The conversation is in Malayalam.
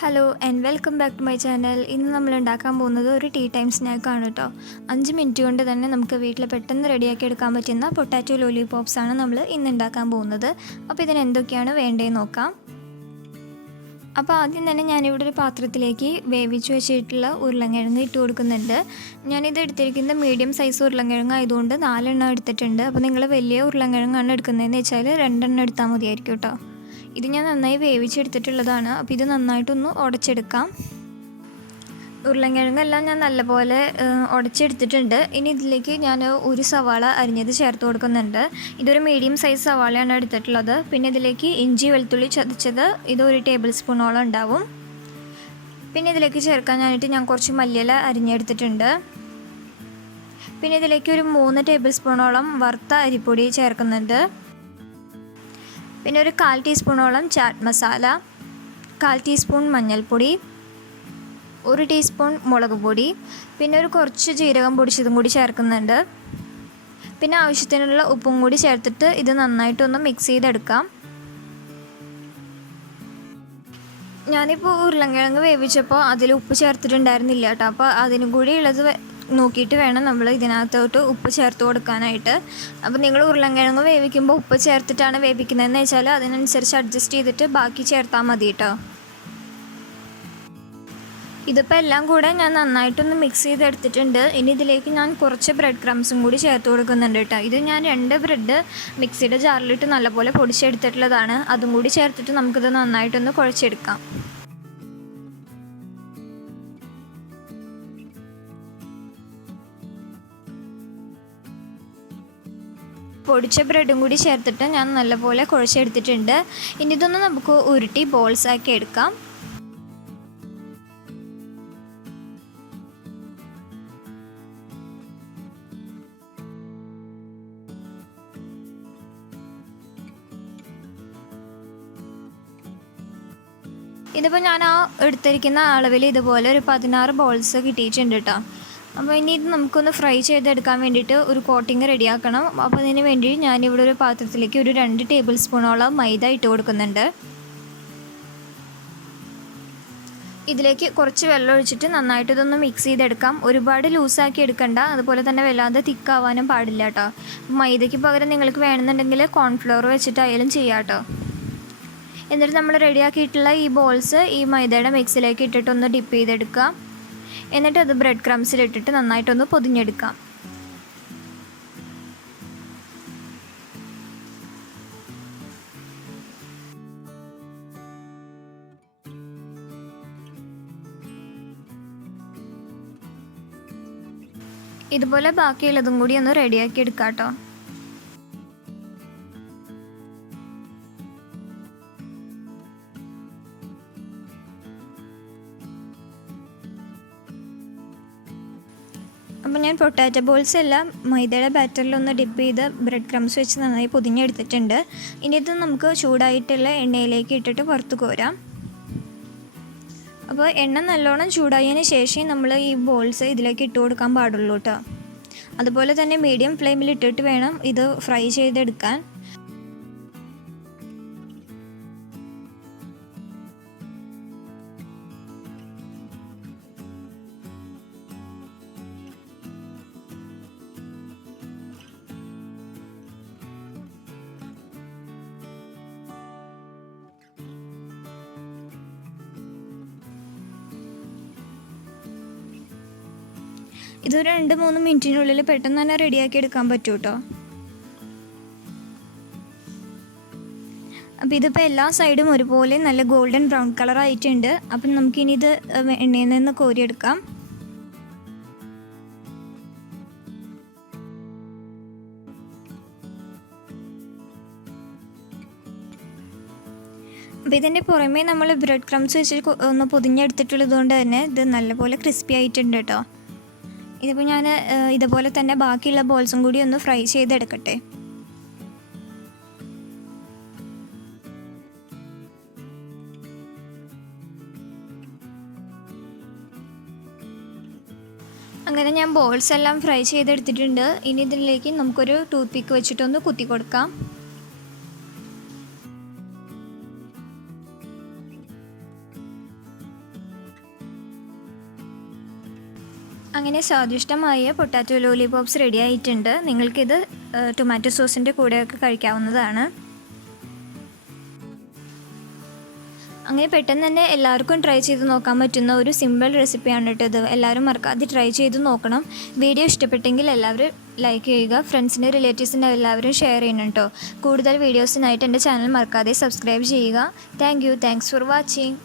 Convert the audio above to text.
Hello and welcome back to my channel. ഇന്ന് നമ്മൾ ഉണ്ടാക്കാൻ പോകുന്നത് ഒരു ടീ ടൈം സ്നാക്കാണ് കേട്ടോ. 5 മിനിറ്റ് കൊണ്ട് തന്നെ നമുക്ക് വീട്ടിൽ പെട്ടെന്ന് റെഡിയാക്കി എടുക്കാൻ പറ്റുന്ന പൊട്ടാറ്റോ ലോലിപോപ്സ് ആണ് നമ്മൾ ഇന്ന് ഉണ്ടാക്കാൻ പോകുന്നത്. അപ്പോൾ ഇതിന് എന്തൊക്കെയാണ് വേണ്ടതെന്ന് നോക്കാം. അപ്പോൾ ആദ്യം തന്നെ ഞാനിവിടെ ഒരു പാത്രത്തിലേക്ക് വേവിച്ച് വെച്ചിട്ടുള്ള ഉരുളക്കിഴങ്ങ് ഇട്ട് കൊടുക്കുന്നുണ്ട്. ഞാനിത് എടുത്തിരിക്കുന്നത് മീഡിയം സൈസ് ഉരുളക്കിഴങ്ങ് ആയതുകൊണ്ട് 4 എണ്ണം എടുത്തിട്ടുണ്ട്. അപ്പോൾ നിങ്ങൾ വലിയ ഉരുളക്കിഴങ്ങാണ് എടുക്കുന്നതെന്ന് വെച്ചാൽ 2 എണ്ണം എടുത്താൽ മതിയായിരിക്കും കേട്ടോ. ഇത് ഞാൻ നന്നായി വേവിച്ചെടുത്തിട്ടുള്ളതാണ്. അപ്പോൾ ഇത് നന്നായിട്ടൊന്ന് ഉടച്ചെടുക്കാം. ഉരുളക്കിഴങ്ങെല്ലാം ഞാൻ നല്ലപോലെ ഉടച്ചെടുത്തിട്ടുണ്ട്. ഇനി ഇതിലേക്ക് ഞാൻ ഒരു സവാള അരിഞ്ഞത് ചേർത്ത് കൊടുക്കുന്നുണ്ട്. ഇതൊരു മീഡിയം സൈസ് സവാളയാണ് എടുത്തിട്ടുള്ളത്. പിന്നെ ഇതിലേക്ക് ഇഞ്ചി വെളുത്തുള്ളി ചതച്ചത് ഇത് 1 ടേബിൾ സ്പൂണോളം ഉണ്ടാവും. പിന്നെ ഇതിലേക്ക് ചേർക്കാനായിട്ട് ഞാൻ കുറച്ച് മല്ലിയില അരിഞ്ഞെടുത്തിട്ടുണ്ട്. പിന്നെ ഇതിലേക്ക് ഒരു 3 ടേബിൾ സ്പൂണോളം വറുത്ത അരിപ്പൊടി ചേർക്കുന്നുണ്ട്. പിന്നെ ഒരു 1/4 ടീസ്പൂണോളം ചാറ്റ് മസാല, 1/4 ടീസ്പൂൺ മഞ്ഞൾപ്പൊടി, 1 ടീസ്പൂൺ മുളക് പൊടി, പിന്നെ ഒരു കുറച്ച് ജീരകം പൊടിച്ചതും കൂടി ചേർക്കുന്നുണ്ട്. പിന്നെ ആവശ്യത്തിനുള്ള ഉപ്പും കൂടി ചേർത്തിട്ട് ഇത് നന്നായിട്ടൊന്ന് മിക്സ് ചെയ്തെടുക്കാം. ഞാനിപ്പോൾ ഉരുളക്കിഴങ്ങ് വേവിച്ചപ്പോൾ അതിൽ ഉപ്പ് ചേർത്തിട്ടുണ്ടായിരുന്നില്ല കേട്ടോ. അപ്പോൾ അതിനും കൂടി ഉള്ളത് നോക്കിയിട്ട് വേണം നമ്മൾ ഇതിനകത്തോട്ട് ഉപ്പ് ചേർത്ത് കൊടുക്കാനായിട്ട്. അപ്പോൾ നിങ്ങൾ ഉരുളക്കിഴങ്ങ് വേവിക്കുമ്പോൾ ഉപ്പ് ചേർത്തിട്ടാണ് വേവിക്കുന്നതെന്ന് വെച്ചാൽ അതിനനുസരിച്ച് അഡ്ജസ്റ്റ് ചെയ്തിട്ട് ബാക്കി ചേർത്താൽ മതി കേട്ടോ. ഇതിപ്പോൾ എല്ലാം കൂടെ ഞാൻ നന്നായിട്ടൊന്ന് മിക്സ് ചെയ്തെടുത്തിട്ടുണ്ട്. ഇനി ഇതിലേക്ക് ഞാൻ കുറച്ച് ബ്രെഡ് ക്രംസും കൂടി ചേർത്ത് കൊടുക്കുന്നുണ്ട് കേട്ടോ. ഇത് ഞാൻ 2 ബ്രെഡ് മിക്സിയുടെ ജാറിലിട്ട് നല്ലപോലെ പൊടിച്ചെടുത്തിട്ടുള്ളതാണ്. അതും കൂടി ചേർത്തിട്ട് നമുക്കിത് നന്നായിട്ടൊന്ന് കുഴച്ചെടുക്കാം. പൊടിച്ച ബ്രെഡും കൂടി ചേർത്തിട്ട് ഞാൻ നല്ലപോലെ കുഴച്ചെടുത്തിട്ടുണ്ട്. ഇനി ഇതൊന്ന് നമുക്ക് ഉരുട്ടി ബോൾസാക്കി എടുക്കാം. ഇതിപ്പോൾ ഞാൻ എടുത്തിരിക്കുന്ന അളവിൽ ഇതുപോലെ ഒരു 16 ബോൾസ് കിട്ടിയിട്ടുണ്ട് കേട്ടോ. അപ്പോൾ ഇനി ഇത് നമുക്കൊന്ന് ഫ്രൈ ചെയ്തെടുക്കാൻ വേണ്ടിയിട്ട് ഒരു കോട്ടിങ് റെഡിയാക്കണം. അപ്പോൾ അതിന് വേണ്ടി ഞാനിവിടെ ഒരു പാത്രത്തിലേക്ക് ഒരു 2 ടേബിൾ സ്പൂണോളം മൈദ ഇട്ട് കൊടുക്കുന്നുണ്ട്. ഇതിലേക്ക് കുറച്ച് വെള്ളം ഒഴിച്ചിട്ട് നന്നായിട്ട് ഇതൊന്ന് മിക്സ് ചെയ്തെടുക്കാം. ഒരുപാട് ലൂസാക്കി എടുക്കണ്ട, അതുപോലെ തന്നെ വല്ലാതെ തിക്കാവാനും പാടില്ല കേട്ടോ. മൈദയ്ക്ക് പകരം നിങ്ങൾക്ക് വേണമെന്നുണ്ടെങ്കിൽ കോൺഫ്ലവർ വെച്ചിട്ടായാലും ചെയ്യാം കേട്ടോ. എന്നിട്ട് നമ്മൾ റെഡിയാക്കിയിട്ടുള്ള ഈ ബോൾസ് ഈ മൈദയുടെ മിക്സിലേക്ക് ഇട്ടിട്ടൊന്ന് ഡിപ്പ് ചെയ്തെടുക്കാം. എന്നിട്ട് അത് ബ്രെഡ് ക്രംസിലിട്ടിട്ട് നന്നായിട്ടൊന്ന് പൊതിഞ്ഞെടുക്കാം. ഇതുപോലെ ബാക്കിയുള്ളതും കൂടി ഒന്ന് റെഡിയാക്കി എടുക്കാം കേട്ടോ. അപ്പോൾ ഞാൻ പൊട്ടാറ്റോ ബോൾസ് എല്ലാം മൈദയുടെ ബാറ്ററിലൊന്ന് ഡിപ്പ് ചെയ്ത് ബ്രെഡ് ക്രംസ് വെച്ച് നന്നായി പൊതിഞ്ഞെടുത്തിട്ടുണ്ട്. ഇനി ഇത് നമുക്ക് ചൂടായിട്ടുള്ള എണ്ണയിലേക്ക് ഇട്ടിട്ട് പുറത്ത് കോരാം. അപ്പോൾ എണ്ണ നല്ലോണം ചൂടായതിന് ശേഷം നമ്മൾ ഈ ബോൾസ് ഇതിലേക്ക് ഇട്ട് കൊടുക്കാൻ പാടുള്ളൂ കേട്ടോ. അതുപോലെ തന്നെ മീഡിയം ഫ്ലെയിമിൽ ഇട്ടിട്ട് വേണം ഇത് ഫ്രൈ ചെയ്തെടുക്കാൻ. ഇതൊരു 2-3 മിനിറ്റിനുള്ളിൽ പെട്ടെന്ന് തന്നെ റെഡിയാക്കി എടുക്കാൻ പറ്റും കേട്ടോ. അപ്പോൾ ഇതിപ്പോൾ എല്ലാ സൈഡും ഒരുപോലെ നല്ല ഗോൾഡൻ ബ്രൗൺ കളർ ആയിട്ടുണ്ട്. അപ്പം നമുക്കിനി ഇത് എണ്ണയിൽ നിന്ന് കോരിയെടുക്കാം. അപ്പോൾ ഇതിൻ്റെ പുറമേ നമ്മൾ ബ്രെഡ് ക്രംസ് വെച്ച് ഒന്ന് പൊതിഞ്ഞെടുത്തിട്ടുള്ളത് കൊണ്ട് തന്നെ ഇത് നല്ലപോലെ ക്രിസ്പി ആയിട്ടുണ്ട് കേട്ടോ. ഇതിപ്പോൾ ഞാൻ ഇതുപോലെ തന്നെ ബാക്കിയുള്ള ബോൾസും കൂടി ഒന്ന് ഫ്രൈ ചെയ്തെടുക്കട്ടെ. അങ്ങനെ ഞാൻ ബോൾസ് എല്ലാം ഫ്രൈ ചെയ്തെടുത്തിട്ടുണ്ട്. ഇനി ഇതിലേക്ക് നമുക്കൊരു ടൂത്ത് പിക്ക് വെച്ചിട്ടൊന്ന് കുത്തി കൊടുക്കാം. അങ്ങനെ സ്വാദിഷ്ടമായ പൊട്ടാറ്റോ ലോലിപോപ്സ് റെഡി ആയിട്ടുണ്ട്. നിങ്ങൾക്കിത് ടൊമാറ്റോ സോസിൻ്റെ കൂടെയൊക്കെ കഴിക്കാവുന്നതാണ്. അങ്ങനെ പെട്ടെന്ന് തന്നെ എല്ലാവർക്കും ട്രൈ ചെയ്ത് നോക്കാൻ പറ്റുന്ന ഒരു സിമ്പിൾ റെസിപ്പിയാണ് കേട്ടോ ഇത്. എല്ലാവരും മറക്കാതെ ട്രൈ ചെയ്ത് നോക്കണം. വീഡിയോ ഇഷ്ടപ്പെട്ടെങ്കിൽ എല്ലാവരും ലൈക്ക് ചെയ്യുക. ഫ്രണ്ട്സിൻ്റെ റിലേറ്റീവ്സിൻ്റെ എല്ലാവരും ഷെയർ ചെയ്യണം കേട്ടോ. കൂടുതൽ വീഡിയോസിനായിട്ട് എൻ്റെ ചാനൽ മറക്കാതെ സബ്സ്ക്രൈബ് ചെയ്യുക. Thanks for watching.